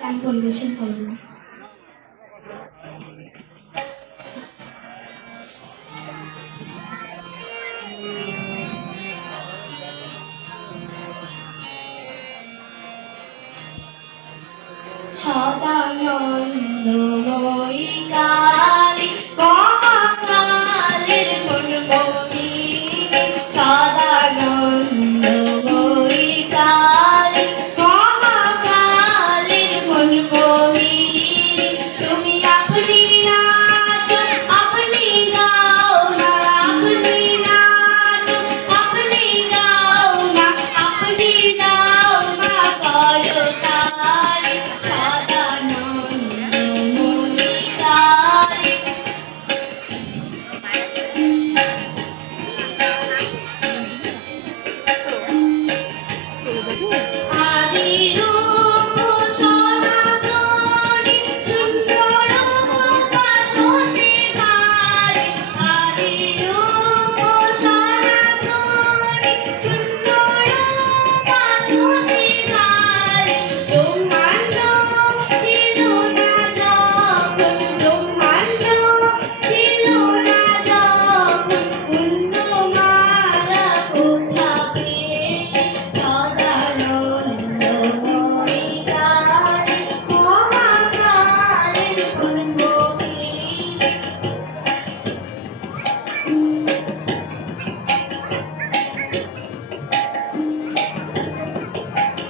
গান পরিবেশন করব। সদানন্দময়ী কালী মহাকালের মনমোহিনী, সদানন্দময়ী কালী মহাকালের মনমোহিনী, তুমি আপনি নাচো আপনি গাও না, আপনি নাচো আপনি গাও না, আপনি গাও না করো তারি সদানন্দময়ী কালী। আদিরূপ সনাতনী সুন্দরূপা শশীকালী, আদিরূপ সনাতনী সুন্দরূপা শশীকালী, ব্রহ্মাণ্ড ছিল না যখন, ব্রহ্মাণ্ড ছিল না যখন, পূর্ণমালা কোথা পেলে সদানন্দময়ী কালী মহাকালের মনমোহিনী।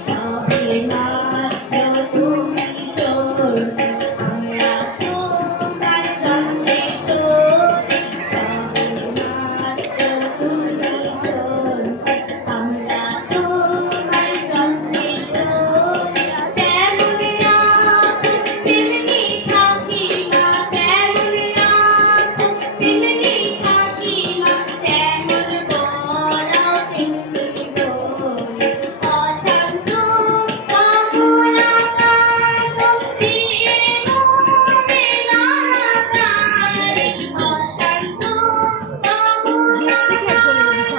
সবে মাত্র তুমি চলবে, আমরা তোমার যত্নে চলি, সবে মাত্র তুমি চলবে, আমরা তোমার যত্নে চলি, যেমন রাখো তেমনি থাকি মা, যেমন রাখো তেমনি থাকি মা, যেমন বলাও তেমনি বলি, অশান্ত কামনাকান্ত দিয়ে মনে নানাকারে, অশান্ত কামনাকান্ত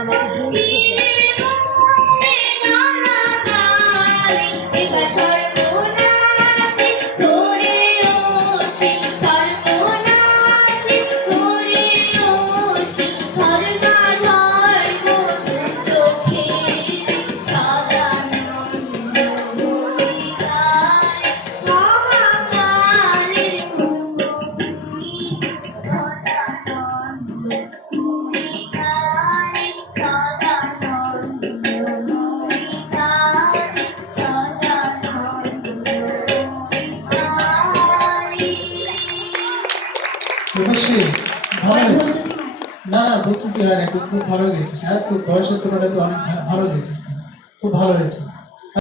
দিয়ে মনে নানাকারে, এবার সর্বনাশী করে ওসি, সর্বনাশী করে ওসি, ধর্ম ধর্ম চোখে সদানন্দময়ী কালী মহাকালের মনমোহিনী, সদানন্দময়ী কালী, সদানন্দময়ী কালী, সদানন্দময়ী কালী। রূপশ্রী, ভালো হয়েছে। না না, ভর্তি হয় না, খুব ভালো গেছিস। আর খুব ভবিষ্যৎ তো অনেক ভালো গেছিস, খুব ভালো হয়েছে।